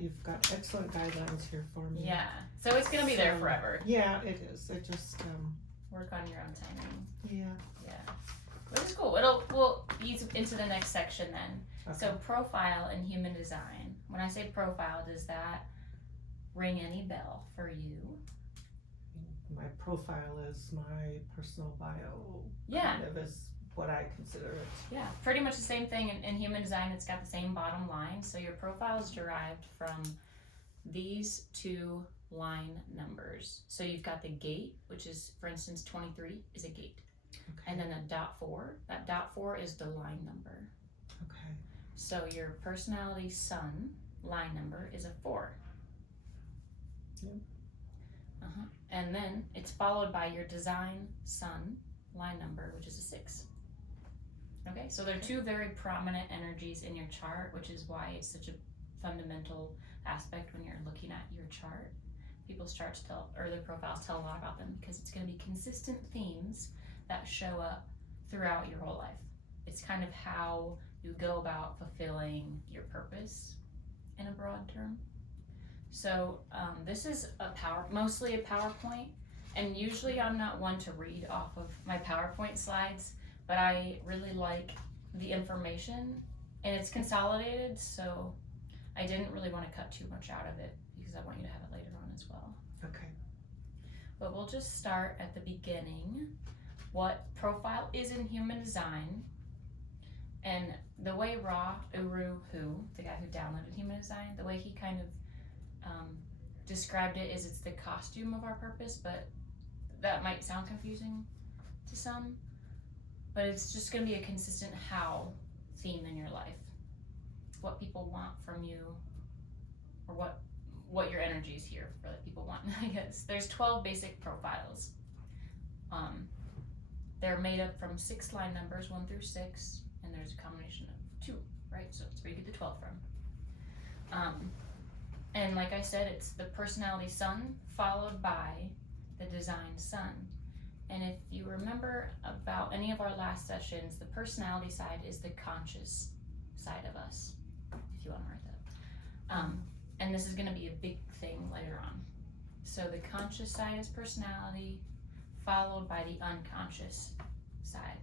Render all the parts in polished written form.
you've got excellent guidelines here for me. Yeah. So it's gonna be there forever. Yeah, it is. It just Work on your own timing. yeah. Yeah. Which is cool. We'll ease into the next section then. Okay. So profile in human design. When I say profile, does that ring any bell for you? My profile is my personal bio. Yeah. Kind of is what I consider it. Yeah, pretty much the same thing in human design. It's got the same bottom line. So your profile is derived from these two line numbers. So you've got the gate, which is, for instance, 23 is a gate. Okay. And then a dot 4. That dot 4 is the line number. Okay. So your personality sun line number is a 4. Yep. And then it's followed by your design sun line number, which is a 6. Okay, so there are two very prominent energies in your chart, which is why it's such a fundamental aspect when you're looking at your chart. People's charts tell, or their profiles tell a lot about them, because it's going to be consistent themes that show up throughout your whole life. It's kind of how you go about fulfilling your purpose in a broad term. So this is mostly a PowerPoint, and usually I'm not one to read off of my PowerPoint slides, but I really like the information, and it's consolidated, so I didn't really want to cut too much out of it because I want you to have it later on as well. Okay. But we'll just start at the beginning. What profile is in human design, and the way Ra Uru Hu, the guy who downloaded human design, the way he kind of described it is it's the costume of our purpose, but that might sound confusing to some, but it's just going to be a consistent how theme in your life, what people want from you, or what your energy is here for that people want. I guess there's 12 basic profiles. They're made up from 6 line numbers, 1 through 6, and there's a combination of 2, right? So that's where you get the 12 from. And like I said, it's the personality sun followed by the design sun. And if you remember about any of our last sessions, the personality side is the conscious side of us, if you want to write that. And this is going to be a big thing later on. So the conscious side is personality, followed by the unconscious side.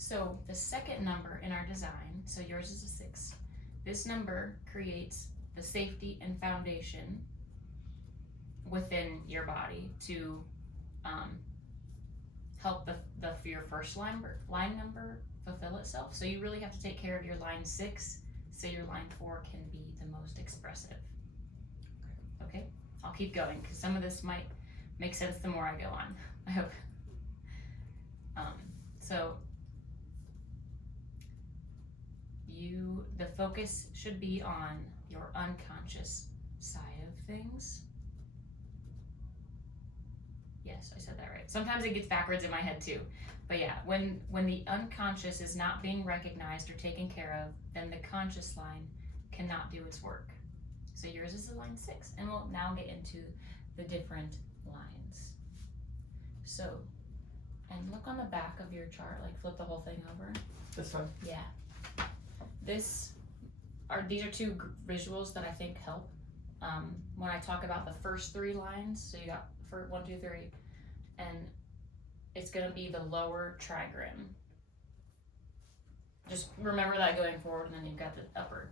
So the second number in our design, so yours is a 6, this number creates the safety and foundation within your body to help your first line number fulfill itself. So you really have to take care of your line 6, so your line 4 can be the most expressive. Okay, I'll keep going because some of this might make sense the more I go on, I hope. So the focus should be on your unconscious side of things. Yes, I said that right. Sometimes it gets backwards in my head too. But yeah, when the unconscious is not being recognized or taken care of, then the conscious line cannot do its work. So yours is the line 6, and we'll now get into the different lines. So, and look on the back of your chart, like flip the whole thing over. This one? Yeah. These are 2 visuals that I think help when I talk about the first 3 lines. So you got 1, 2, 3, and it's going to be the lower trigram. Just remember that going forward, and then you've got the upper.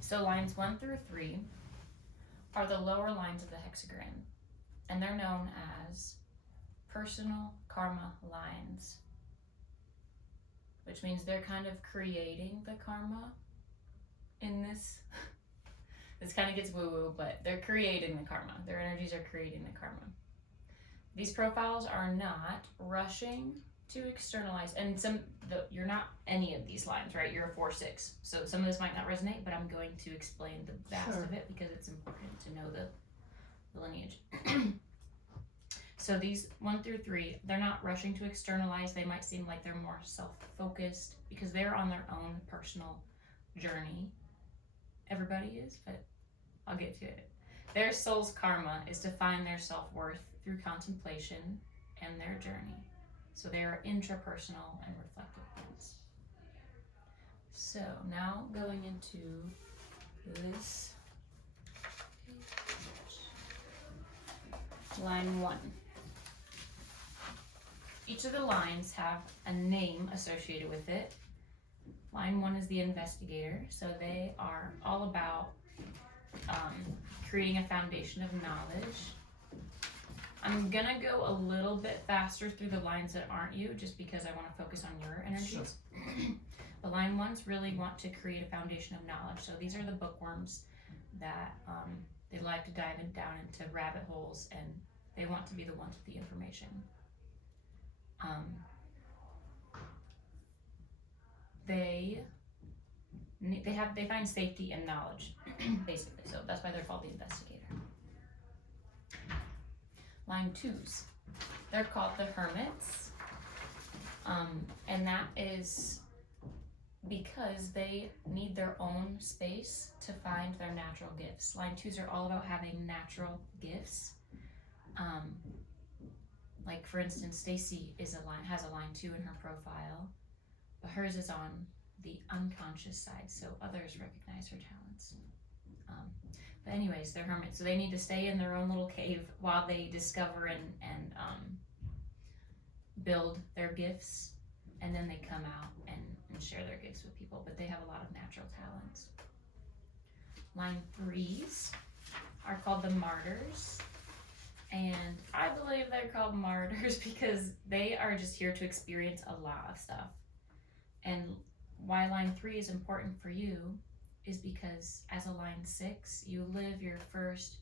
So lines 1 through 3 are the lower lines of the hexagram, and they're known as personal karma lines, which means they're kind of creating the karma in this. This kind of gets woo-woo, but they're creating the karma. Their energies are creating the karma. These profiles are not rushing to externalize, and you're not any of these lines, right? You're a 4-6, so some of this might not resonate, but I'm going to explain the vast of it because it's important to know the lineage. So these 1 through 3, they're not rushing to externalize. They might seem like they're more self-focused because they're on their own personal journey. Everybody is, but I'll get to it. Their soul's karma is to find their self-worth through contemplation and their journey. So they are intrapersonal and reflective points. So now going into this page. Line 1. Each of the lines have a name associated with it. Line 1 is the investigator, so they are all about creating a foundation of knowledge. I'm gonna go a little bit faster through the lines that aren't you, just because I want to focus on your energies. Sure. The line 1s really want to create a foundation of knowledge, so these are the bookworms that they like to dive down into rabbit holes, and they want to be the ones with the information. They find safety in knowledge, basically. So that's why they're called the investigator. Line 2s, they're called the hermits, and that is because they need their own space to find their natural gifts. Line 2s are all about having natural gifts. Like for instance, Stacy has a line 2 in her profile, but hers is on the unconscious side, so others recognize her talents. But anyways, they're hermits, so they need to stay in their own little cave while they discover and build their gifts, and then they come out and share their gifts with people, but they have a lot of natural talents. Line 3s are called the martyrs, and I believe they're called martyrs because they are just here to experience a lot of stuff. And why line 3 is important for you is because as a line 6, you live your first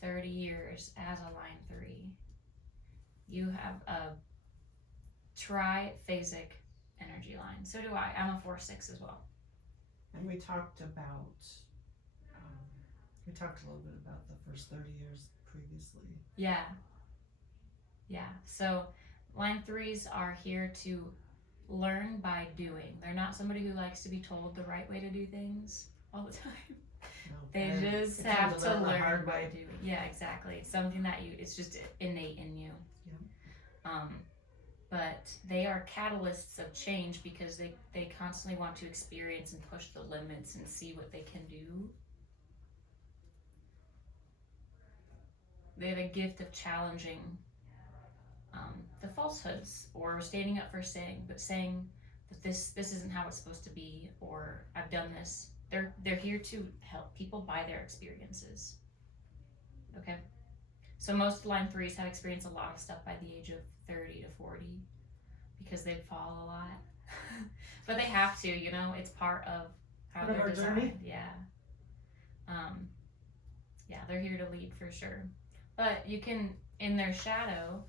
30 years as a line 3. You have a triphasic energy line. So do I. I'm a 4-6 as well. And we talked about, a little bit about the first 30 years previously. Yeah. So line 3s are here to learn by doing. They're not somebody who likes to be told the right way to do things all the time. No, they just have to learn by doing. Yeah, exactly. It's something that it's just innate in you. Yeah. But they are catalysts of change because they constantly want to experience and push the limits and see what they can do. They have a gift of challenging the falsehoods, or standing up for saying that this isn't how it's supposed to be, or I've done this. They're here to help people by their experiences. Okay, so most line 3s have experienced a lot of stuff by the age of 30 to 40 because they fall a lot, but they have to. It's part of how they're designed. Yeah. They're here to lead for sure. But you can, in their shadow,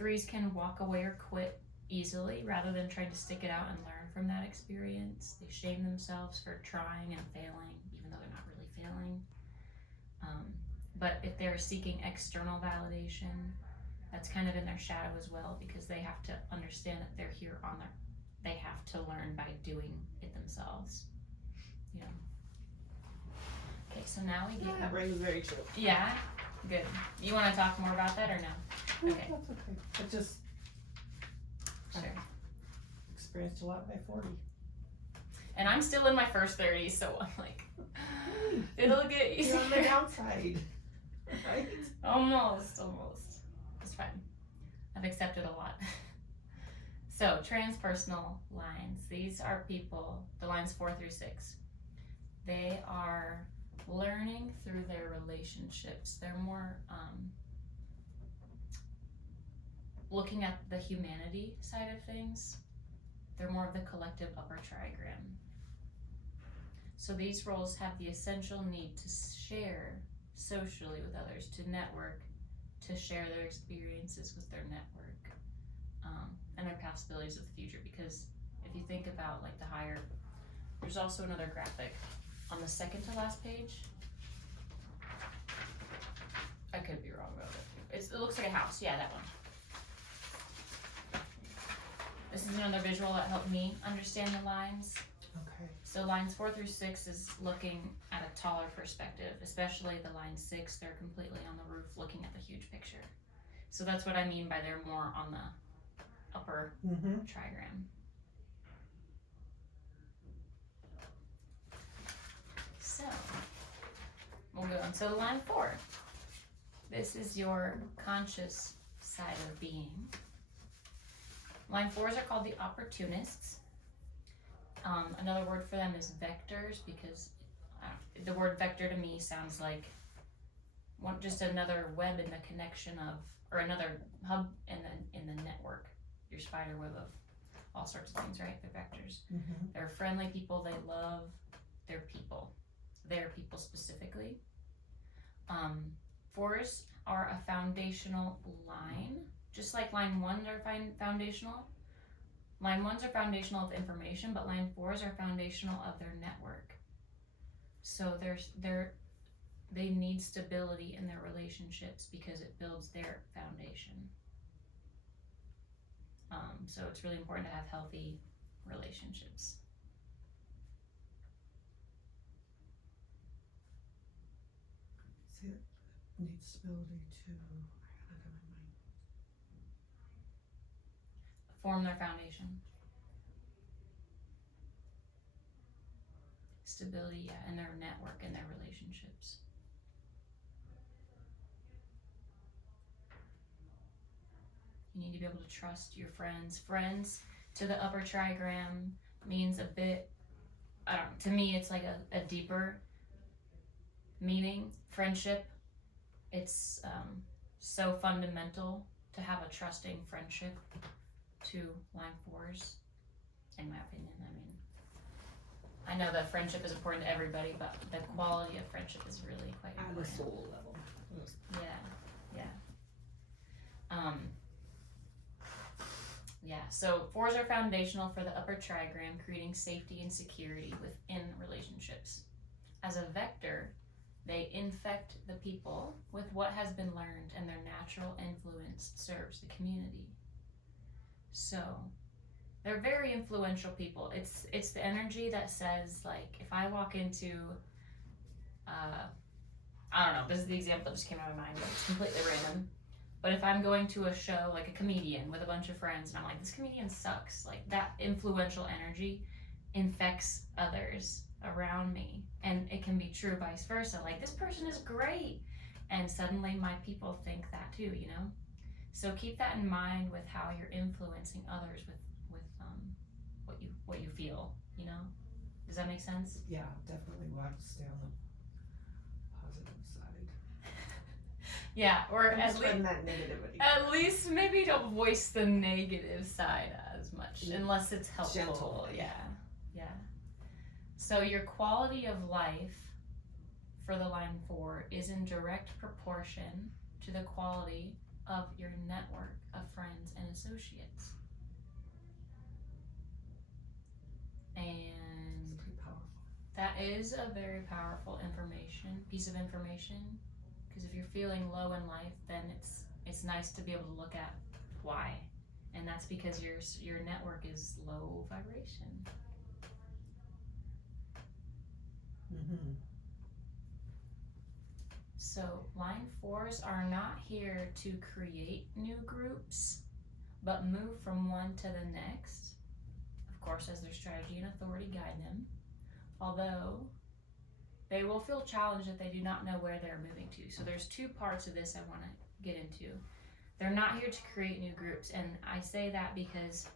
3s can walk away or quit easily rather than trying to stick it out and learn from that experience. They shame themselves for trying and failing, even though they're not really failing. But if they're seeking external validation, that's kind of in their shadow as well, because they have to understand that they're here they have to learn by doing it themselves. Okay, so now we get... That rings very true. Yeah? Good. You want to talk more about that or no? Okay. That's okay. It just... Sure. Experienced a lot by 40. And I'm still in my first 30s, so I'm like, it'll get easier. You're on the downside, right? Almost. It's fine. I've accepted a lot. So, transpersonal lines. These are people, the lines 4 through 6. They are learning through their relationships. They're more looking at the humanity side of things. They're more of the collective upper trigram. So these roles have the essential need to share socially with others, to network, to share their experiences with their network, and their possibilities of the future. Because if you think about like the higher, there's also another graphic on the second to last page. I could be wrong about it. It looks like a house. Yeah, that one. This is another visual that helped me understand the lines. Okay. So lines 4 through 6 is looking at a taller perspective, especially the line 6, they're completely on the roof looking at the huge picture. So that's what I mean by they're more on the upper Mm-hmm. trigram. So, we'll go on. So line 4. This is your conscious side of being. Line 4s are called the opportunists. Another word for them is vectors, because the word vector to me sounds like just another web in the connection of, or another hub in the network, your spider web of all sorts of things, right? They're vectors. Mm-hmm. They're friendly people. They love their people specifically. 4s are a foundational line, just like line 1s are foundational. Line 1s are foundational of information, but line 4s are foundational of their network. So they need stability in their relationships because it builds their foundation. So it's really important to have healthy relationships. See, it needs stability too. I got it in my mind. Form their foundation. Stability, yeah, in their network and their relationships. You need to be able to trust your friends. Friends to the upper trigram means a bit, to me it's like a deeper meaning. Friendship, it's so fundamental to have a trusting friendship to line 4s, in my opinion. I know that friendship is important to everybody, but the quality of friendship is really quite At a important. soul level. Yeah, so 4s are foundational for the upper trigram, creating safety and security within relationships. As a vector, they infect the people with what has been learned, and their natural influence serves the community. So they're very influential people. It's the energy that says, like, if I walk into, I don't know, this is the example that just came out of my mind, but it's completely random. But if I'm going to a show, like a comedian with a bunch of friends, and I'm like, this comedian sucks, like, that influential energy infects others around me. And it can be true vice versa. Like, this person is great, and suddenly my people think that too, you know? So keep that in mind with how you're influencing others with what you feel, you know? Does that make sense? Yeah, definitely. We'll have to stay on the positive side. Yeah, or I'm at just least letting that negativity. at least maybe don't voice the negative side as much, unless it's helpful. Gently. Yeah. So your quality of life for the line 4 is in direct proportion to the quality of your network of friends and associates. And It's pretty powerful. that is a very powerful piece of information, because if you're feeling low in life, then it's nice to be able to look at why, and that's because your network is low vibration. Mm-hmm. So line 4s are not here to create new groups, but move from one to the next, of course, as their strategy and authority guide them, although they will feel challenged if they do not know where they're moving to. So there's 2 parts of this I want to get into. They're not here to create new groups, and I say that because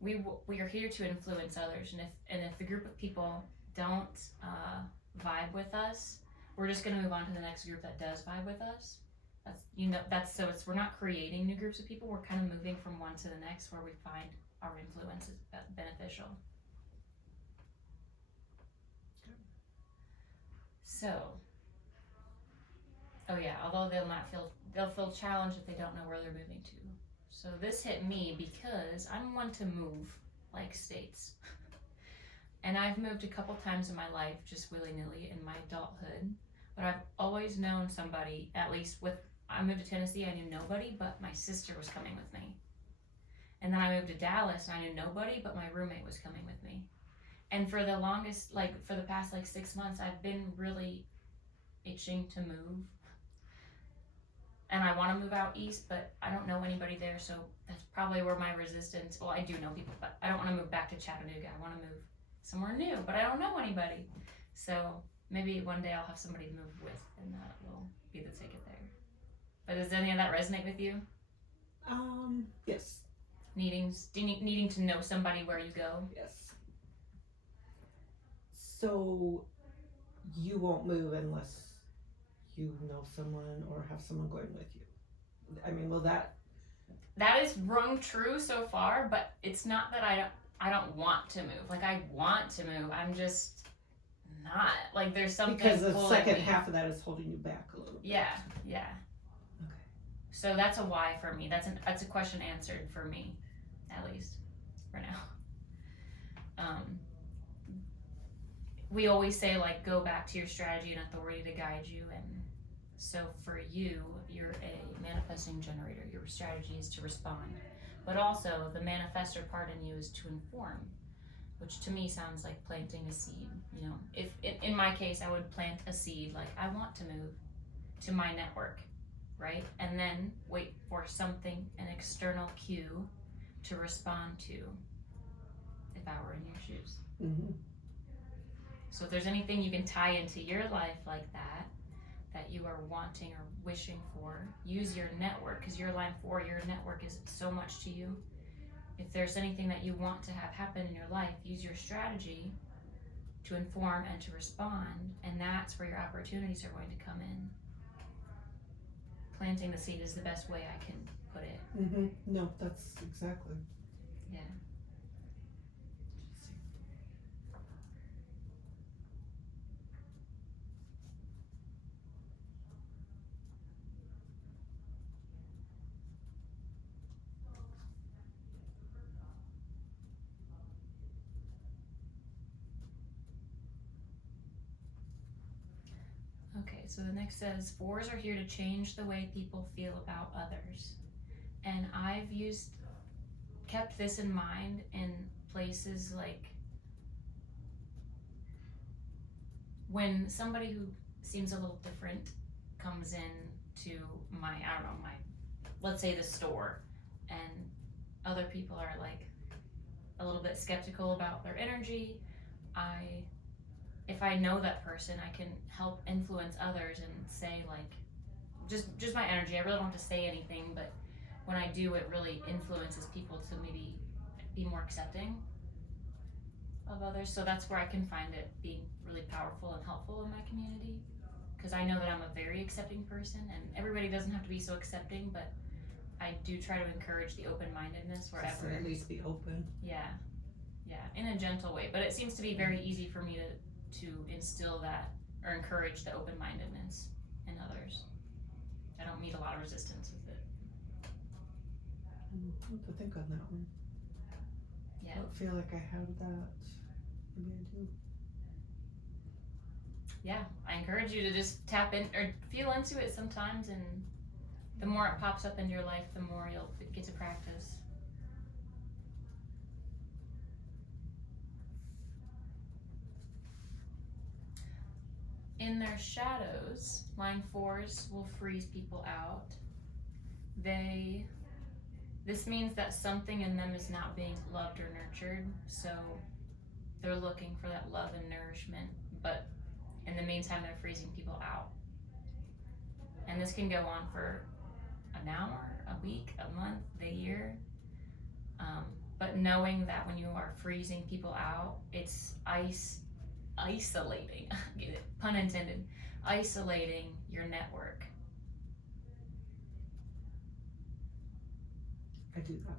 we are here to influence others, and if the group of people don't vibe with us, we're just going to move on to the next group that does vibe with us. We're not creating new groups of people. We're kind of moving from one to the next where we find our influence is beneficial. So, although they'll feel challenged if they don't know where they're moving to. So this hit me because I'm one to move like states. And I've moved a couple times in my life just willy-nilly in my adulthood, but I've always known somebody, at least I moved to Tennessee, I knew nobody, but my sister was coming with me. And then I moved to Dallas, and I knew nobody, but my roommate was coming with me. And for the longest, for the past 6 months, I've been really itching to move. and I want to move out east, but I don't know anybody there, so that's probably where my resistance. Well, I do know people, but I don't want to move back to Chattanooga. I want to move somewhere new, but I don't know anybody. So maybe one day I'll have somebody to move with, and that will be the ticket there. But does any of that resonate with you? Yes. Needing to know somebody where you go. Yes. So you won't move unless you know someone or have someone going with you. I mean, will that? That is rung true so far, but it's not that I don't want to move. Like, I want to move. I'm just not. Like, there's something Because the pulling second me. half of that is holding you back a little bit. Yeah. Okay. So that's a why for me. That's a question answered for me, at least for now. We always say, like, go back to your strategy and authority to guide you, and so for you, you're a manifesting generator. Your strategy is to respond, but also the manifestor part in you is to inform, which to me sounds like planting a seed. You know, if in my case, I would plant a seed, like, I want to move to my network, right? And then wait for something, an external cue to respond to, if I were in your shoes. Mm-hmm. So if there's anything you can tie into your life like that you are wanting or wishing for, use your network, because you're line 4, your network is so much to you. If there's anything that you want to have happen in your life, use your strategy to inform and to respond, and that's where your opportunities are going to come in. Planting the seed is the best way I can put it. Mm-hmm. No, that's exactly. Yeah. Okay, so the next says 4s are here to change the way people feel about others. And I've kept this in mind in places like when somebody who seems a little different comes in to my, let's say the store, and other people are like a little bit skeptical about their energy. If I know that person, I can help influence others and say, like, just my energy. I really don't have to say anything, but when I do, it really influences people to maybe be more accepting of others. So that's where I can find it being really powerful and helpful in my community, because I know that I'm a very accepting person, and everybody doesn't have to be so accepting, but I do try to encourage the open-mindedness wherever. Just at least be open. Yeah, in a gentle way. But it seems to be very easy for me to instill that or encourage the open-mindedness in others. I don't meet a lot of resistance with it. I'll have to think on that one. Yeah. I don't feel like I have that. Maybe I do. Yeah, I encourage you to just tap in or feel into it sometimes, and the more it pops up in your life, the more you'll get to practice. In their shadows, line 4s will freeze people out. This means that something in them is not being loved or nurtured, so they're looking for that love and nourishment, but in the meantime, they're freezing people out. And this can go on for an hour, a week, a month, a year. But knowing that when you are freezing people out, it's isolating, get it, pun intended, isolating your network. I do that.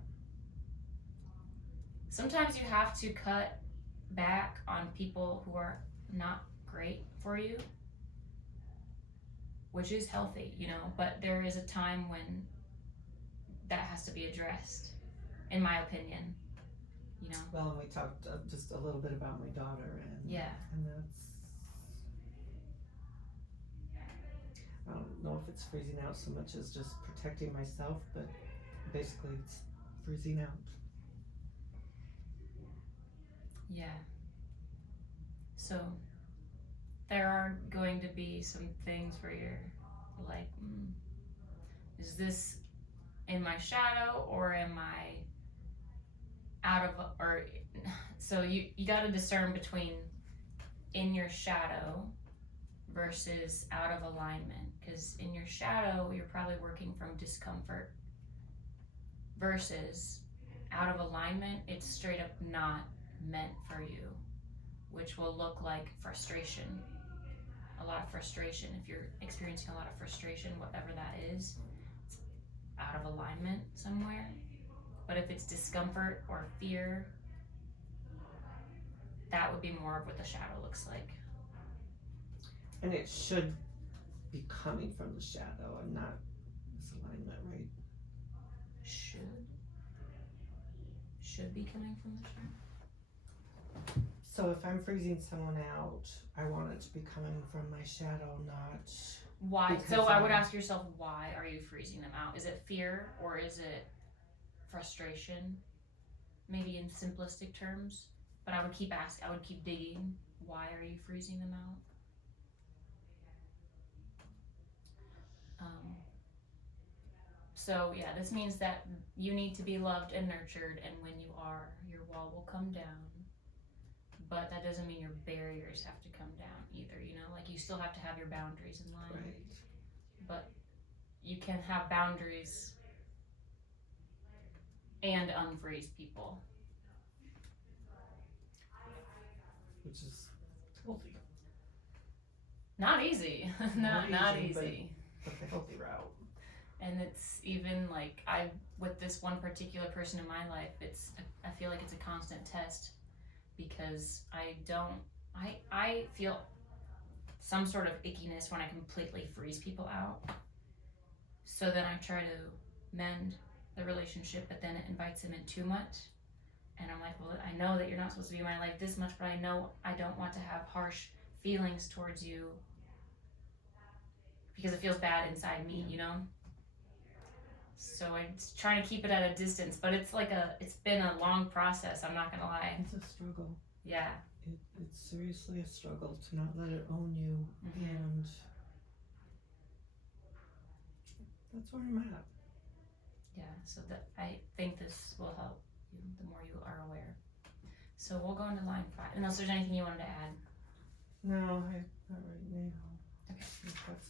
Sometimes you have to cut back on people who are not great for you, which is healthy, but there is a time when that has to be addressed, in my opinion, Well, and we talked just a little bit about my daughter, and and that's, I don't know if it's freezing out so much as just protecting myself, but basically it's freezing out. Yeah. So there are going to be some things where you're like, Is this in my shadow or am I out of, or, so you got to discern between in your shadow versus out of alignment, because in your shadow you're probably working from discomfort versus out of alignment it's straight up not meant for you, which will look like frustration, a lot of frustration. If you're experiencing a lot of frustration, whatever that is, it's out of alignment somewhere. But if it's discomfort or fear, that would be more of what the shadow looks like. And it should be coming from the shadow and not misalignment, right? Should be coming from the shadow. So if I'm freezing someone out, I want it to be coming from my shadow, not Why? because So I would I'm- ask yourself, why are you freezing them out? Is it fear or is it frustration? Maybe in simplistic terms. But I would keep asking, I would keep digging. Why are you freezing them out? So yeah, this means that you need to be loved and nurtured, and when you are, your wall will come down. But that doesn't mean your barriers have to come down either, you know? Like you still have to have your boundaries in line. right. But you can have boundaries and unfreeze people. Which is healthy, Not easy. not easy. but the healthy route. And it's even like with this one particular person in my life, I feel like it's a constant test, because I feel some sort of ickiness when I completely freeze people out. So then I try to mend the relationship, but then it invites them in too much. And I'm like, well, I know that you're not supposed to be in my life this much, but I know I don't want to have harsh feelings towards you because it feels bad inside me, you know? So I'm trying to keep it at a distance, but it's been a long process, I'm not gonna lie. It's a struggle. Yeah. It's seriously a struggle to not let it own you, and that's where I'm at. Yeah, so that I think this will help you the more you are aware. So we'll go into line 5, unless there's anything you wanted to add. No, not right now. Okay. I think that's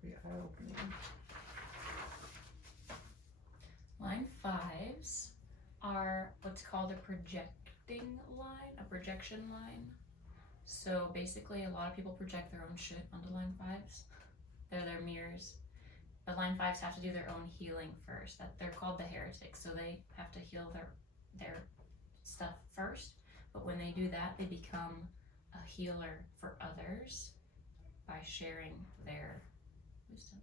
pretty eye-opening. Line 5s are what's called a projecting line, a projection line. So basically a lot of people project their own shit onto line 5s. They're their mirrors. But line 5s have to do their own healing first. That they're called the heretics, so they have to heal their stuff first. But when they do that, they become a healer for others by sharing their wisdom.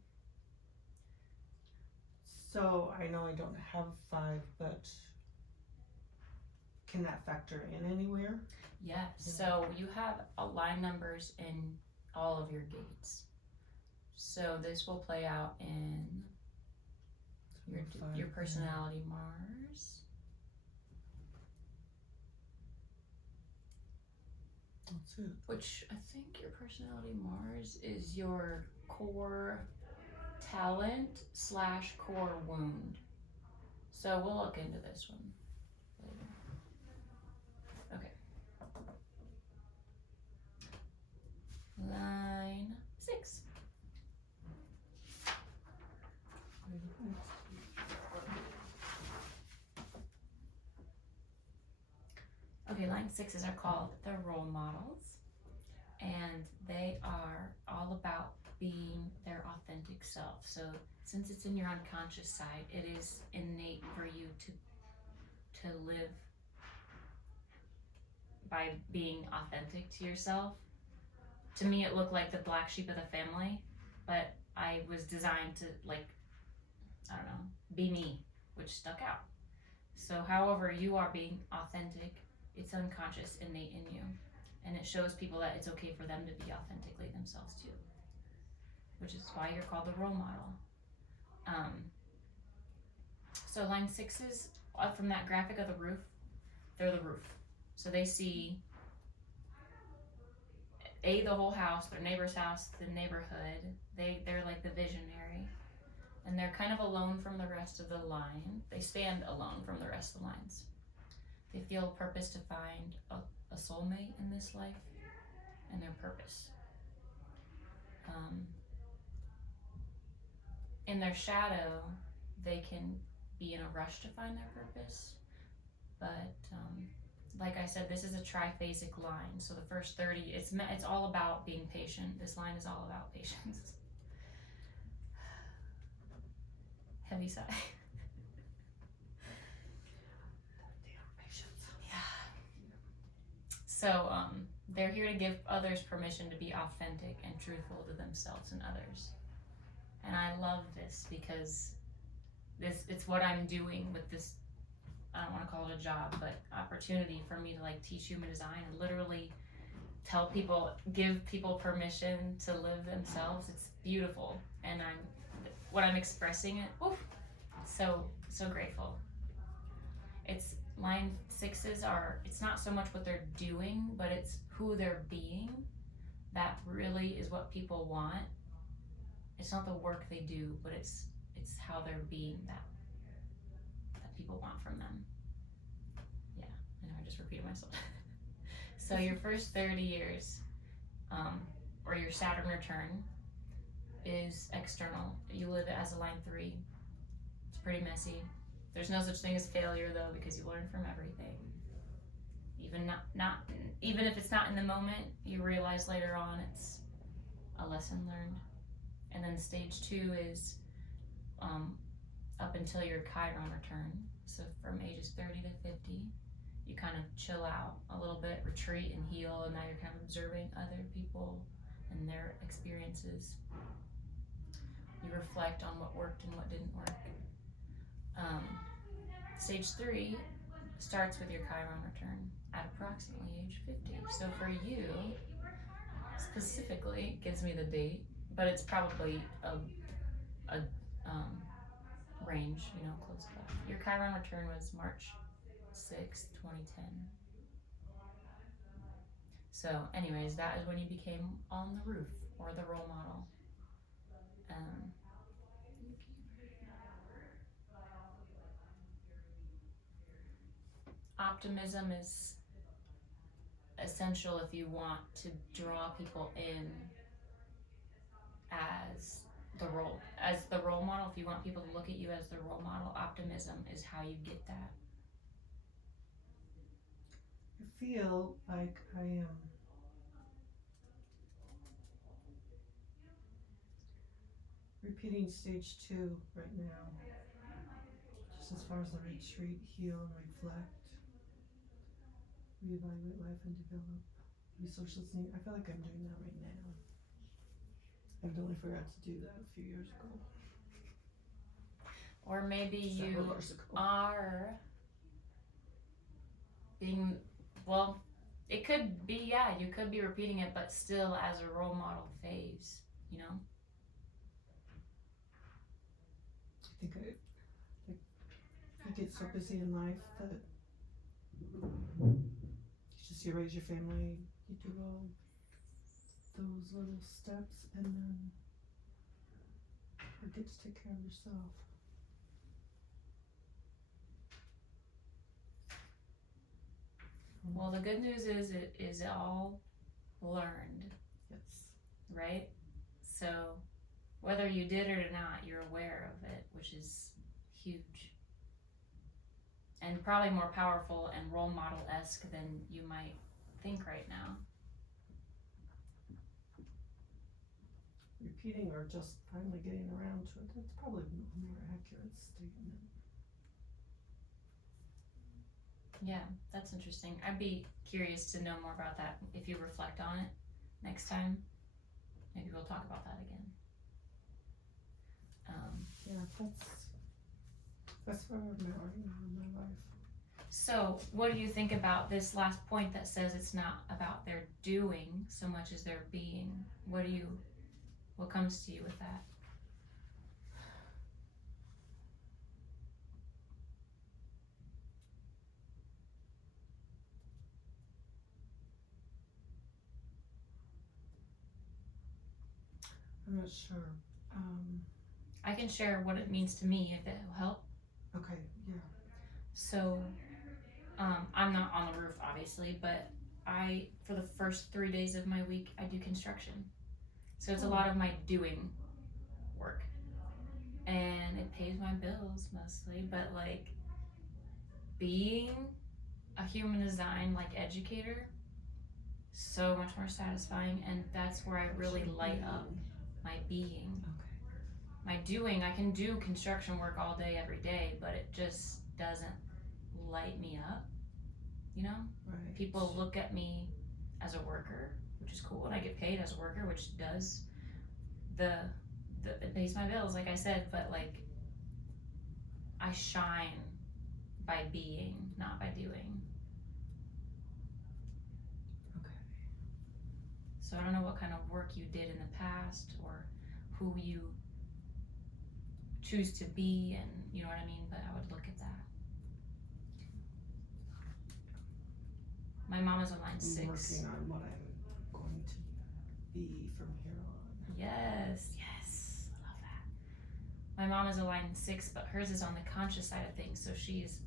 So I know I don't have 5, but can that factor in anywhere? Yes. So you have line numbers in all of your gates. So this will play out in your personality Mars. That's it. Which I think your personality Mars is your core talent / core wound. So we'll look into this one later. Okay. Line 6. Okay, line 6s are called the role models, and they are all about being their authentic self. So since it's in your unconscious side, it is innate for you to live by being authentic to yourself. To me, it looked like the black sheep of the family, but I was designed to, like, I don't know, be me, which stuck out. So however you are being authentic, it's unconscious, innate in you. And it shows people that it's okay for them to be authentically themselves too. Which is why you're called the role model. So line 6s, from that graphic of the roof, they're the roof. So they see the whole house, their neighbor's house, the neighborhood. They're like the visionary. and they're kind of alone from the rest of the line. They stand alone from the rest of the lines. They feel purpose to find a soulmate in this life and their purpose. In their shadow, they can be in a rush to find their purpose, but like I said, this is a triphasic line. So the first 30, it's all about being patient. This line is all about patience. Heavy sigh. So they're here to give others permission to be authentic and truthful to themselves and others. And I love this because it's what I'm doing with this, I don't want to call it a job, but opportunity for me to like teach human design and literally tell people, give people permission to live themselves. It's beautiful. And when I'm expressing it, oof, so grateful. It's line 6s are, it's not so much what they're doing, but it's who they're being. That really is what people want. It's not the work they do, but it's how they're being that people want from them. Yeah, I know I just repeated myself. So your first 30 years, or your Saturn return, is external. You live as a line 3. It's pretty messy. There's no such thing as failure though, because you learn from everything. Even if it's not in the moment, you realize later on it's a lesson learned. And then stage 2 is up until your Chiron return. So from ages 30 to 50, you kind of chill out a little bit, retreat and heal, and now you're kind of observing other people and their experiences. You reflect on what worked and what didn't work. Stage 3 starts with your Chiron return at approximately age 50. So for you, specifically, it gives me the date, but it's probably a range, close to that. Your Chiron return was March 6th, 2010. So anyways, that is when you became on the roof, or the role model. Optimism is essential if you want to draw people in as the role model. If you want people to look at you as the role model, optimism is how you get that. I feel like I am repeating stage 2 right now, just as far as the retreat, heal and reflect, reevaluate life and develop, resource listening. I feel like I'm doing that right now. I totally forgot to do that a few years ago. Or maybe you are being, well, it could be, yeah, you could be repeating it, but still as a role model phase, I think I get so busy in life that you raise your family, you do all those little steps, and then forget to take care of yourself. Well, the good news is it is all learned. Yes. Right? So whether you did it or not, you're aware of it, which is huge. And probably more powerful and role model-esque than you might think right now. Repeating or just finally getting around to it, that's probably a more accurate statement. Yeah, that's interesting. I'd be curious to know more about that if you reflect on it next time. Maybe we'll talk about that again. Yeah, that's where I'm at right now in my life. So what do you think about this last point that says it's not about their doing so much as their being? What comes to you with that? I'm not sure. I can share what it means to me if it will help. Okay, yeah. So, I'm not on the roof, obviously, but for the first 3 days of my week, I do construction. So it's a lot of my doing work. And it pays my bills mostly, but like being a human design like educator, so much more satisfying, and that's where I really light up my being. Okay. My doing, I can do construction work all day, every day, but it just doesn't light me up, you know? Right. People look at me as a worker, which is cool, and I get paid as a worker, which does it pays my bills, like I said, but like I shine by being, not by doing. Okay. So I don't know what kind of work you did in the past or who you choose to be, and you know what I mean, but I would look at that. My mom is a line 6. I'm working on what I'm going to be from here on. Yes, yes, I love that. My mom is a line 6, but hers is on the conscious side of things, so she's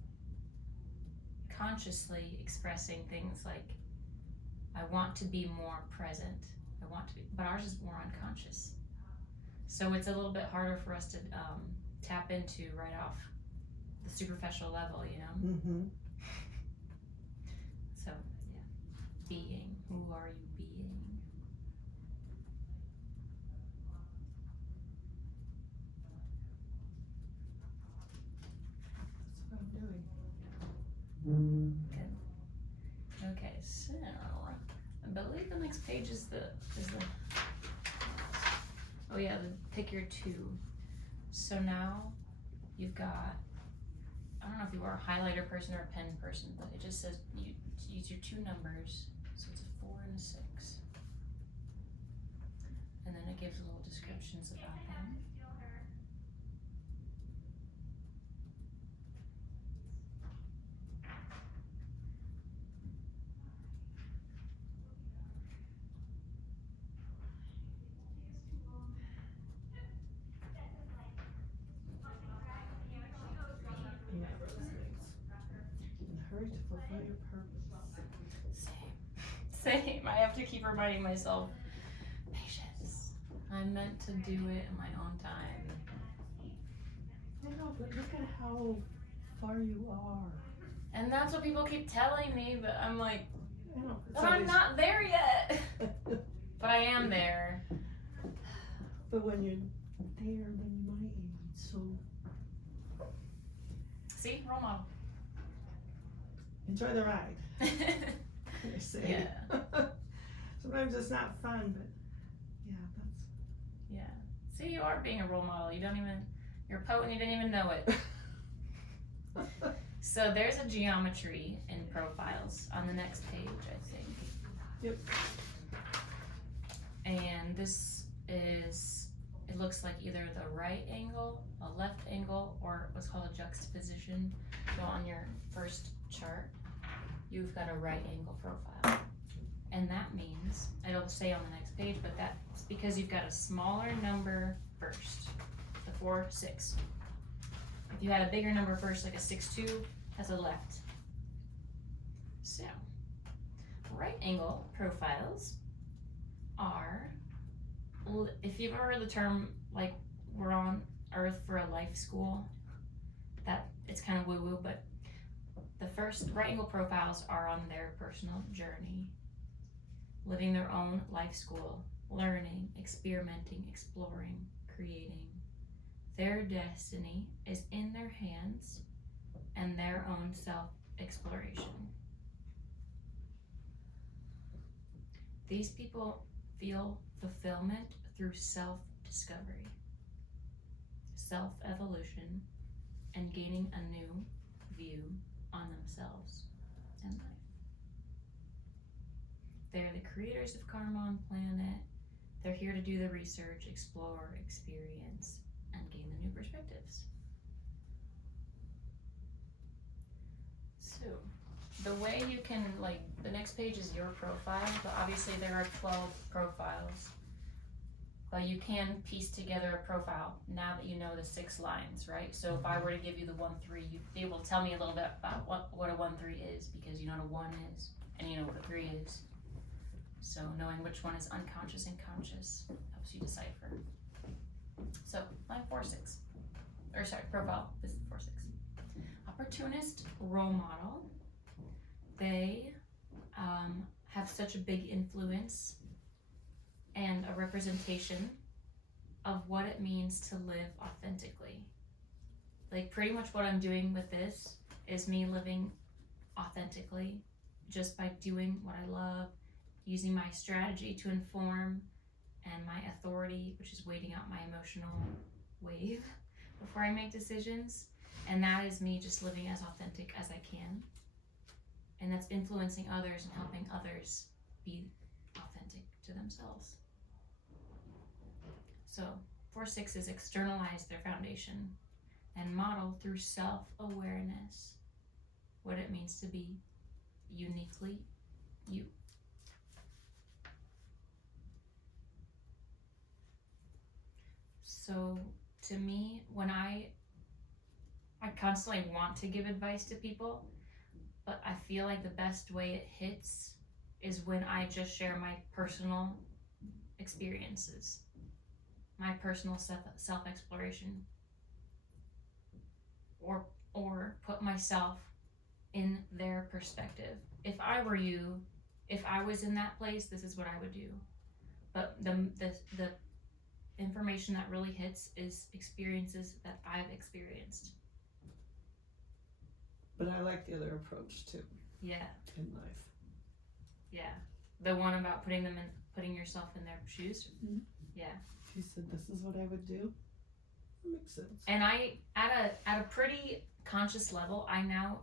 consciously expressing things like, I want to be more present. I want to be, but ours is more unconscious. So it's a little bit harder for us to tap into right off the superficial level, you know? Mm-hmm. So, yeah. Being. Who are you being? That's what I'm doing. Good. Okay, so I believe the next page is the oh yeah, the pick your 2. So now you've got, I don't know if you are a highlighter person or a pen person, but it just says you use your 2 numbers. So it's a 4 and a 6. And then it gives little descriptions about them. Yeah, those things. And hurry to fulfill your purpose. Same. I have to keep reminding myself, patience. I'm meant to do it in my own time. I know, but look at how far you are. And that's what people keep telling me, but I'm like, I know, but I'm not there yet. But I am there. But when you're there, then you might be so. See, role model. Enjoy the ride. I say. Yeah. Sometimes it's not fun, but yeah, that's. Yeah. See, you are being a role model. You're a poet and you didn't even know it. So there's a geometry in profiles on the next page, I think. Yep. And this is, it looks like either the right angle, a left angle, or what's called a juxtaposition. So on your first chart, you've got a right angle profile. And that means, it'll say on the next page, but that's because you've got a smaller number first, the 4, 6. If you had a bigger number first, like a 6, 2, that's a left. So, right angle profiles are, if you've ever heard the term, like, we're on Earth for a life school, that it's kind of woo-woo, but the first right angle profiles are on their personal journey, living their own life school, learning, experimenting, exploring, creating. Their destiny is in their hands and their own self-exploration. These people feel fulfillment through self-discovery, self-evolution, and gaining a new view on themselves and life. They're the creators of Karma Planet. They're here to do the research, explore, experience, and gain the new perspectives. So, the way you can, like, the next page is your profile, but obviously there are 12 profiles. but you can piece together a profile now that you know the 6 lines, right? So if I were to give you the 1-3, you'd be able to tell me a little bit about what a 1-3 is, because you know what a 1 is and you know what a 3 is. So knowing which one is unconscious and conscious helps you decipher. So line 4-6, or sorry, profile, this is 4-6. Opportunist role model. They have such a big influence and a representation of what it means to live authentically. Like pretty much what I'm doing with this is me living authentically, just by doing what I love, using my strategy to inform, and my authority, which is waiting out my emotional wave before I make decisions. And that is me just living as authentic as I can. And that's influencing others and helping others be authentic to themselves. So 4-6 is externalize their foundation and model through self-awareness what it means to be uniquely you. So to me, when I constantly want to give advice to people, but I feel like the best way it hits is when I just share my personal experiences, my personal self-exploration, or put myself in their perspective. If I were you, if I was in that place, this is what I would do. But the information that really hits is experiences that I've experienced. But I like the other approach too. Yeah. In life. Yeah. The one about putting yourself in their shoes. Mm-hmm. Yeah. She said, "This is what I would do." That makes sense. And I, at a pretty conscious level, I now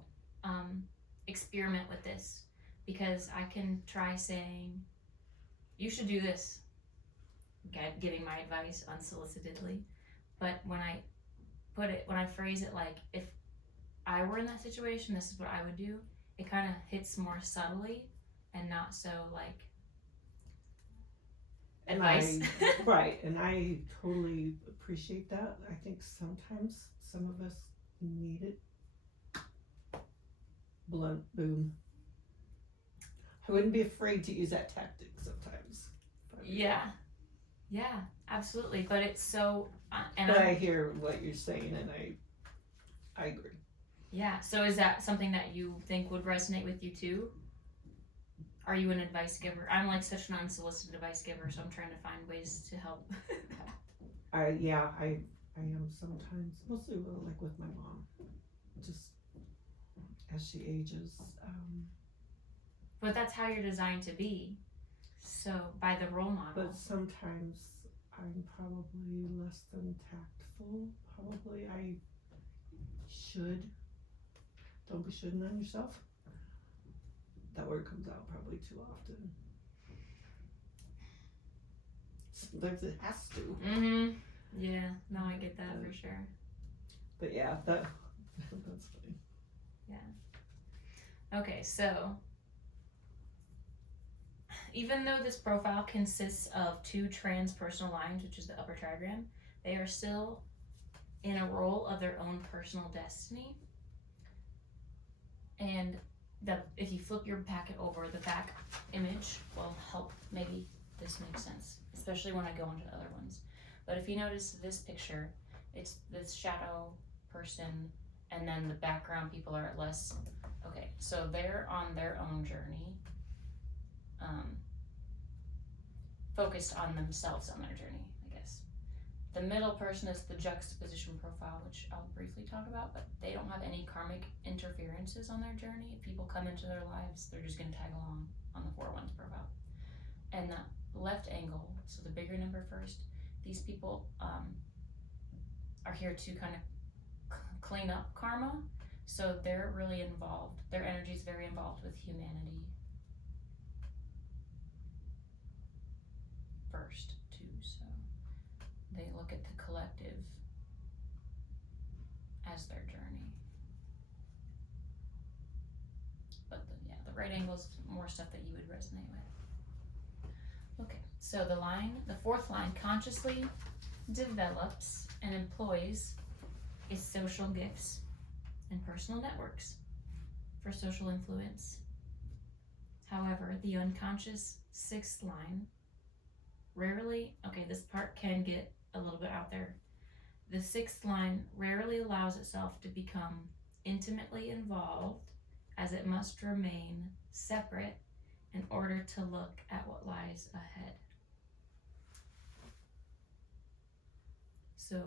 experiment with this, because I can try saying, "You should do this," giving my advice unsolicitedly. But when I phrase it like, if I were in that situation, this is what I would do, it kind of hits more subtly and not so like advice. Right, and I totally appreciate that. I think sometimes some of us need it. Blunt, boom. I wouldn't be afraid to use that tactic sometimes. Yeah, absolutely. But it's so, but I hear what you're saying, and I agree. Yeah. So is that something that you think would resonate with you too? Are you an advice giver? I'm like such an unsolicited advice giver, so I'm trying to find ways to help. I am sometimes, mostly like with my mom, just as she ages. But that's how you're designed to be. So by the role model. But sometimes I'm probably less than tactful. Probably I should. Don't be shoulding on yourself. That word comes out probably too often. Sometimes it has to. Mm-hmm. Yeah, no, I get that for sure. But yeah, that's funny. Yeah. Okay, so even though this profile consists of 2 transpersonal lines, which is the upper trigram, they are still in a role of their own personal destiny. And if you flip your packet over, the back image will help maybe this makes sense, especially when I go into other ones. But if you notice this picture, it's this shadow person, and then the background people are less. Okay, so they're on their own journey, focused on themselves on their journey, I guess. The middle person is the juxtaposition profile, which I'll briefly talk about, but they don't have any karmic interferences on their journey. If people come into their lives, they're just going to tag along on the 4-1's profile. And the left angle, so the bigger number first, these people are here to kind of clean up karma. So they're really involved. Their energy is very involved with humanity first, too. So they look at the collective as their journey. But the right angle is more stuff that you would resonate with. Okay, so the fourth line, consciously develops and employs its social gifts and personal networks for social influence. However, the unconscious sixth line rarely, okay, this part can get a little bit out there. The sixth line rarely allows itself to become intimately involved, as it must remain separate in order to look at what lies ahead. So,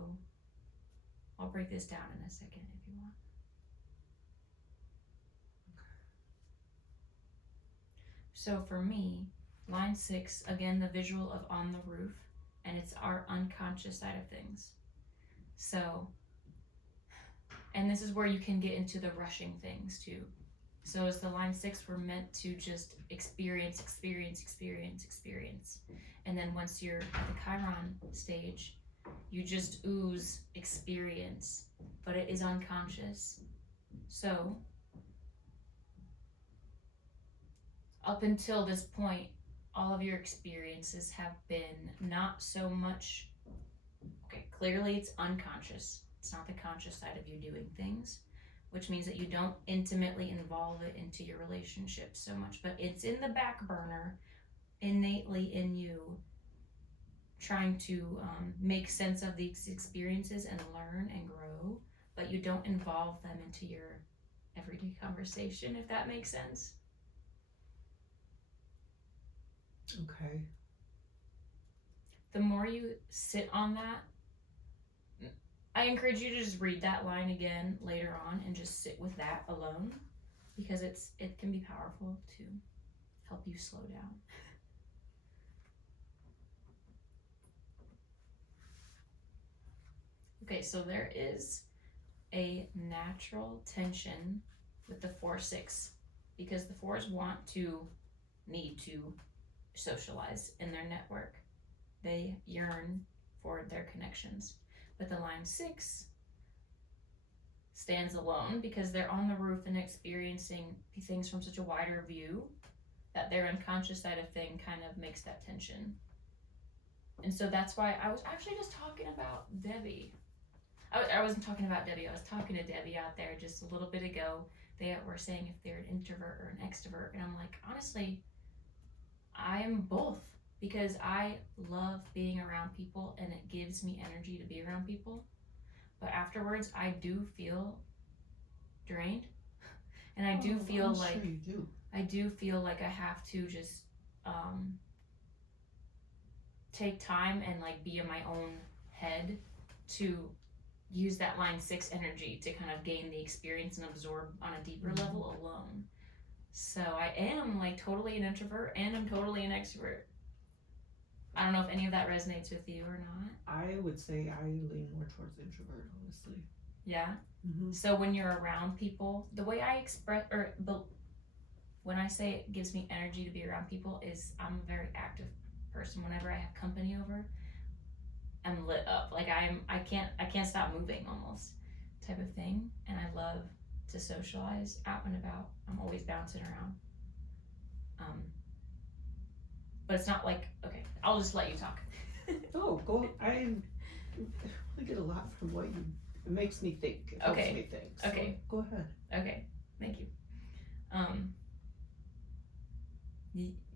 I'll break this down in a second if you want. So for me, line 6, again, the visual of on the roof, and it's our unconscious side of things. So, and this is where you can get into the rushing things too. So as the line 6, we're meant to just experience. And then once you're at the Chiron stage, you just ooze experience, but it is unconscious. So, up until this point, all of your experiences have been not so much, okay, clearly it's unconscious. It's not the conscious side of you doing things, which means that you don't intimately involve it into your relationship so much, but it's in the back burner, innately in you, trying to make sense of these experiences and learn and grow, but you don't involve them into your everyday conversation, if that makes sense. Okay. The more you sit on that, I encourage you to just read that line again later on and just sit with that alone, because it can be powerful to help you slow down. Okay, so there is a natural tension with the 4-6, because the 4s need to socialize in their network. They yearn for their connections. But the line 6 stands alone because they're on the roof and experiencing things from such a wider view that their unconscious side of thing kind of makes that tension. And so that's why I was actually just talking about Debbie. I wasn't talking about Debbie, I was talking to Debbie out there just a little bit ago. They were saying if they're an introvert or an extrovert, and I'm like, honestly, I am both, because I love being around people and it gives me energy to be around people. But afterwards, I do feel drained, and I do feel I'm like sure you do. I do feel like I have to just take time and like be in my own head to use that line 6 energy to kind of gain the experience and absorb on a deeper level alone. So I am like totally an introvert and I'm totally an extrovert. I don't know if any of that resonates with you or not. I would say I lean more towards introvert, honestly. Yeah. Mm-hmm. So when you're around people, the way I express, when I say it gives me energy to be around people, is I'm a very active person. Whenever I have company over, I'm lit up. Like I can't stop moving almost, type of thing. And I love to socialize out and about. I'm always bouncing around. But it's not like, okay, I'll just let you talk. Oh, go. I really get a lot from what you. It makes me think. It helps me think. So Okay. Go ahead. Okay. Thank you.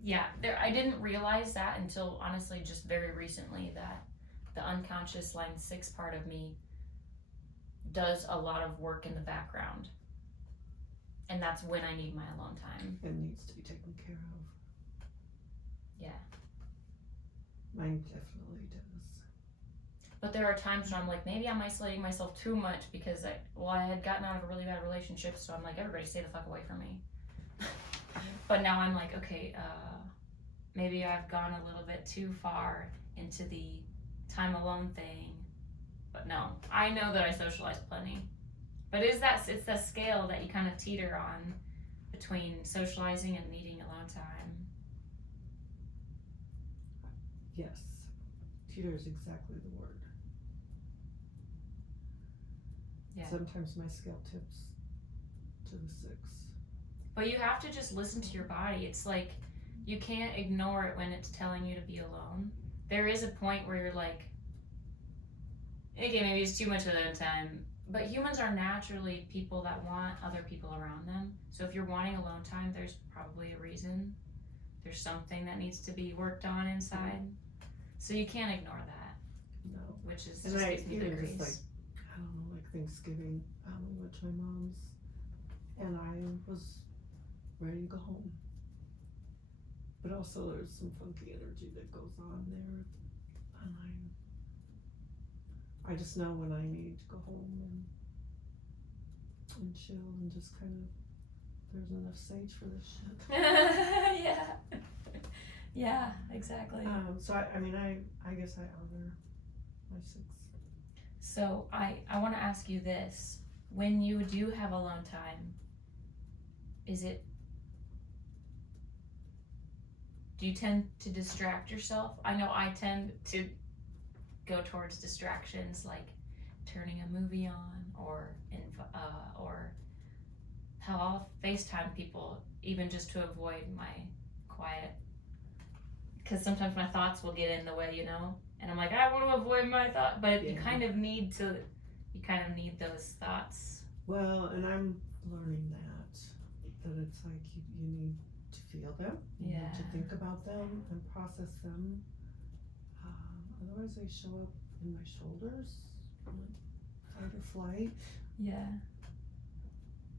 Yeah. I didn't realize that until honestly just very recently, that the unconscious line 6 part of me does a lot of work in the background, and that's when I need my alone time. It needs to be taken care of. Yeah. Mine definitely does. But there are times when I'm like, maybe I'm isolating myself too much because I had gotten out of a really bad relationship, so I'm like, everybody stay the fuck away from me. But now I'm like, okay, maybe I've gone a little bit too far into the time alone thing. But no, I know that I socialize plenty. But it's the scale that you kind of teeter on between socializing and needing alone time. Yes. Teeter is exactly the word. Yeah. Sometimes my scale tips to the 6. But you have to just listen to your body. It's like you can't ignore it when it's telling you to be alone. There is a point where you're like, okay, maybe it's too much alone time. But humans are naturally people that want other people around them. So if you're wanting alone time, there's probably a reason. There's something that needs to be worked on inside. So you can't ignore that. No. Which is And just I gives me the even grace. just like, I don't know, like Thanksgiving, we went to my mom's and I was ready to go home. But also there's some funky energy that goes on there, and I just know when I need to go home and chill and just kind of, there's enough sage for this shit. Yeah. Yeah, exactly. So I mean, I guess I honor my 6. So I want to ask you this. When you do have alone time, do you tend to distract yourself? I know I tend to go towards distractions like turning a movie on or hell, I'll FaceTime people even just to avoid my quiet. Because sometimes my thoughts will get in the way, and I'm like, I want to avoid my thought, but you kind of need those thoughts. Well, and I'm learning that it's like you need to feel them, you need to think about them and process them. Otherwise they show up in my shoulders, fight or flight. Yeah.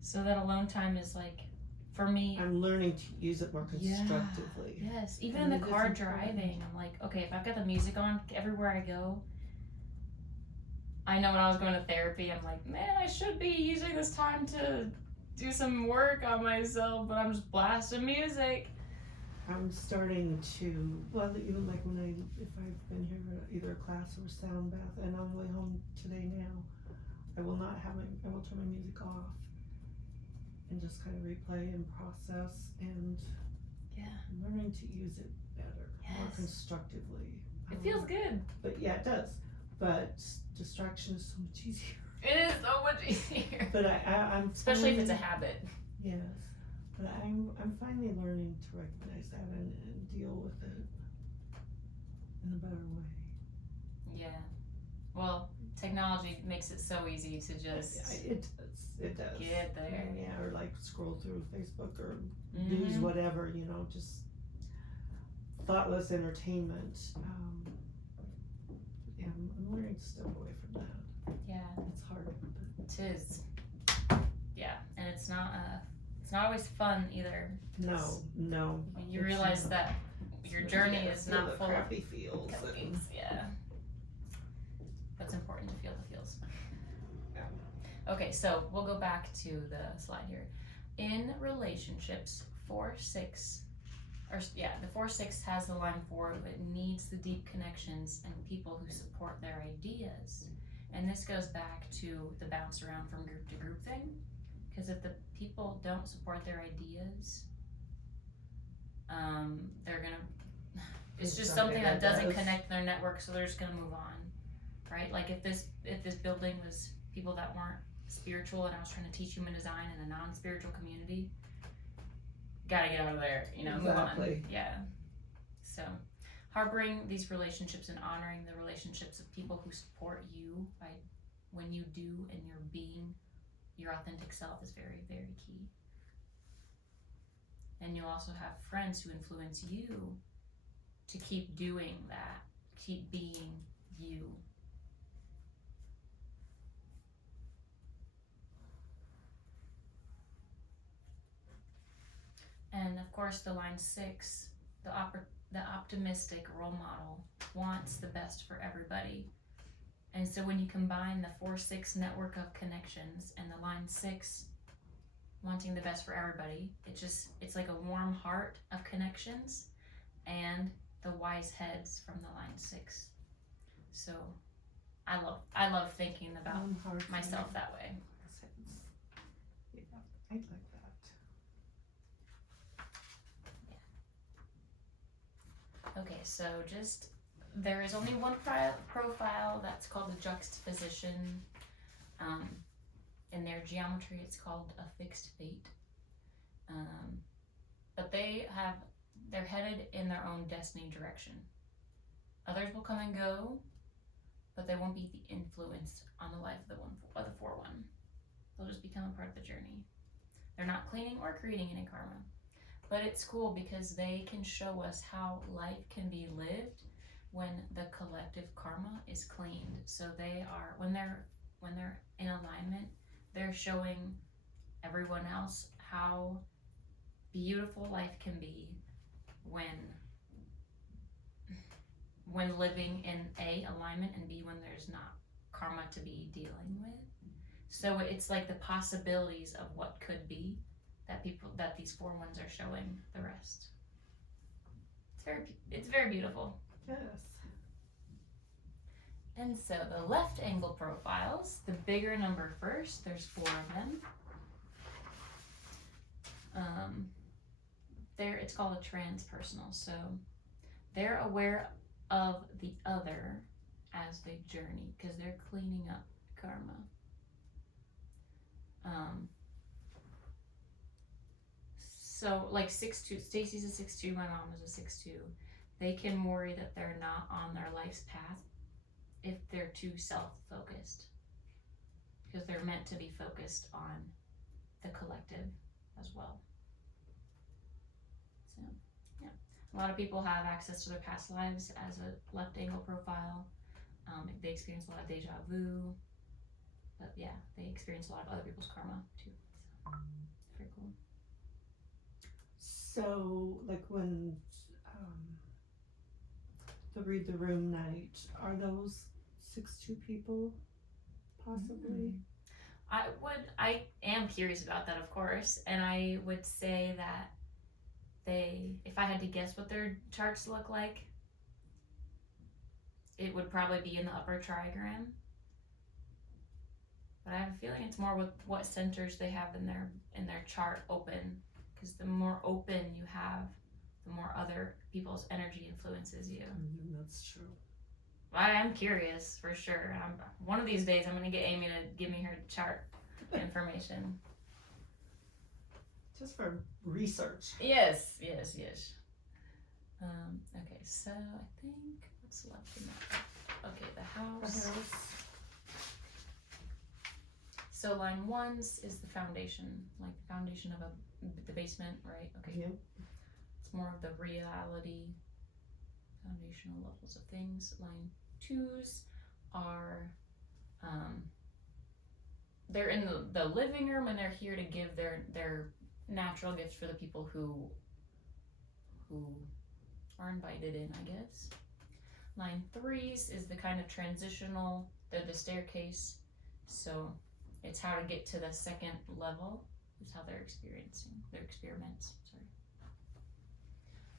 So that alone time is like, for me, I'm learning to use it more constructively. Yes, even in the car driving, I'm like, okay, if I've got the music on everywhere I go, I know when I was going to therapy, I'm like, man, I should be using this time to do some work on myself, but I'm just blasting music. I'm starting to, well, even like if I've been here at either a class or a sound bath, and on the way home today now, I will turn my music off and just kind of replay and process, and I'm learning to use it better, more constructively. It feels good. But yeah, it does. But distraction is so much easier. It is so much easier. But I'm especially if it's a habit. Yes. But I'm finally learning to recognize that and deal with it in a better way. Yeah. Well, technology makes it so easy to just it does get there. Yeah, or like scroll through Facebook or news, whatever, just thoughtless entertainment. Yeah, I'm learning to step away from that. Yeah. It's hard. But it is. Yeah, and it's not always fun either. No. When you realize that your journey is not full crappy feels. Yeah. That's important to feel the feels. Okay, so we'll go back to the slide here. In relationships, the 4-6 has the line 4, it needs the deep connections and people who support their ideas. And this goes back to the bounce around from group to group thing. Because if the people don't support their ideas, it's just something that doesn't connect their network, so they're just gonna move on, right? Like if this building was people that weren't spiritual, and I was trying to teach human design in a non-spiritual community, gotta get out of there, move on. Yeah. So, harboring these relationships and honoring the relationships of people who support you when you do and you're being your authentic self is very, very key. And you'll also have friends who influence you to keep doing that, keep being you. And of course, the line 6, the optimistic role model wants the best for everybody. And so when you combine the 4-6 network of connections and the line 6 wanting the best for everybody, it's like a warm heart of connections and the wise heads from the line 6. So I love thinking about myself that way. Yeah, I like that. Okay, so there is only one profile that's called a juxtaposition. In their geometry, it's called a fixed fate. But they have they're headed in their own destiny direction. Others will come and go, but they won't be the influence on the life of the 4-1. They'll just become a part of the journey. They're not cleaning or creating any karma. But it's cool because they can show us how life can be lived when the collective karma is cleaned. So they are, when they're in alignment, they're showing everyone else how beautiful life can be when living in A, alignment, and B, when there's not karma to be dealing with. So it's like the possibilities of what could be that these 4-1s are showing the rest. It's very beautiful. Yes. And so the left angle profiles, the bigger number first, there's 4 of them. It's called a transpersonal. So they're aware of the other as they journey because they're cleaning up karma. So like 6'2", Stacy's a 6'2", my mom is a 6'2". They can worry that they're not on their life's path if they're too self-focused, because they're meant to be focused on the collective as well. So yeah, a lot of people have access to their past lives as a left angle profile. They experience a lot of deja vu, but yeah, they experience a lot of other people's karma too. So it's very cool. So, like when the read the room night, are those 6'2" people possibly? I am curious about that, of course, and I would say that if I had to guess what their charts look like, it would probably be in the upper trigram. But I have a feeling it's more with what centers they have in their chart open, because the more open you have, the more other people's energy influences you. That's true. I am curious for sure. One of these days I'm going to get Amy to give me her chart information. Just for research. Yes. Okay, so I think what's left in that? Okay, the house. So line 1s is the foundation, like the foundation of the basement, right? Okay. Yep. It's more of the reality, foundational levels of things. Line 2s are, they're in the living room, and they're here to give their natural gifts for the people who are invited in, I guess. Line 3s is the kind of transitional, they're the staircase, so it's how to get to the second level is how they're experiencing their experiments.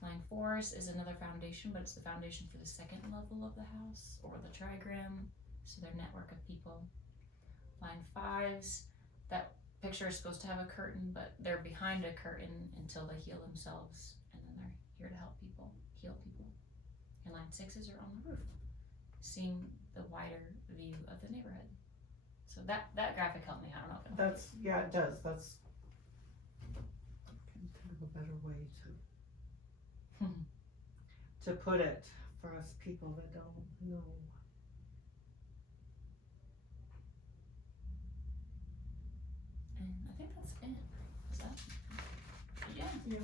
Line 4s is another foundation, but it's the foundation for the second level of the house or the trigram, so their network of people. Line 5s, that picture is supposed to have a curtain, but they're behind a curtain until they heal themselves, and then they're here to help people, heal people. And line 6s are on the roof, seeing the wider view of the neighborhood. So that graphic helped me. I don't know if it helped. It does. That's kind of a better way to put it for us people that don't know. And I think that's it. Is that? Yeah.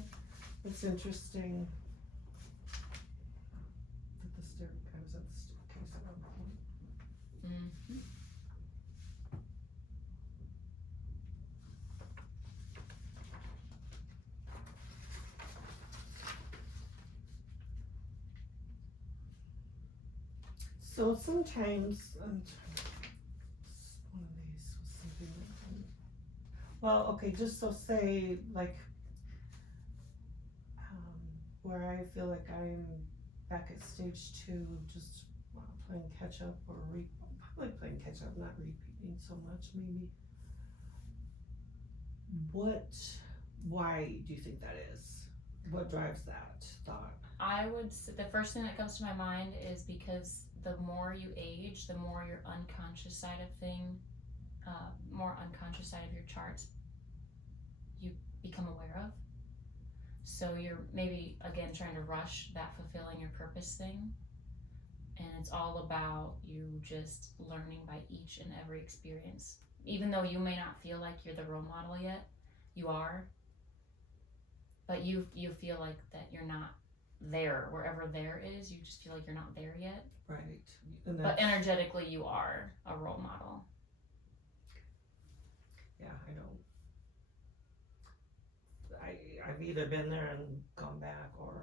It's interesting that the staircase, I was at the staircase at one point. Mm-hmm. So sometimes, one of these was something that, well, okay, just so say like, where I feel like I'm back at stage 2, just playing catch up or probably playing catch up, not repeating so much maybe. Why do you think that is? What drives that thought? I would say the first thing that comes to my mind is because the more you age, the more your unconscious side of your charts you become aware of. So you're maybe again trying to rush that fulfilling your purpose thing. And it's all about you just learning by each and every experience. Even though you may not feel like you're the role model yet, you are. But you feel like that you're not there, wherever there is, you just feel like you're not there yet. Right. And But energetically you are a role model. yeah, I've either been there and gone back, or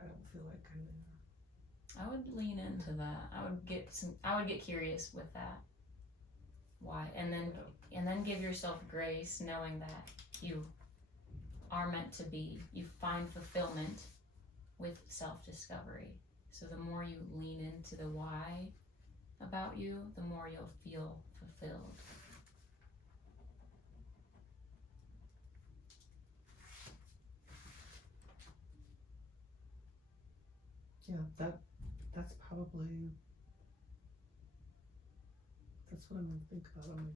I don't feel like I'm there. I would lean into that. I would get curious with that. Why? And then give yourself grace, knowing that you are meant to be. You find fulfillment with self-discovery. So the more you lean into the why about you, the more you'll feel fulfilled. Yeah, that's probably, that's what I'm gonna think about.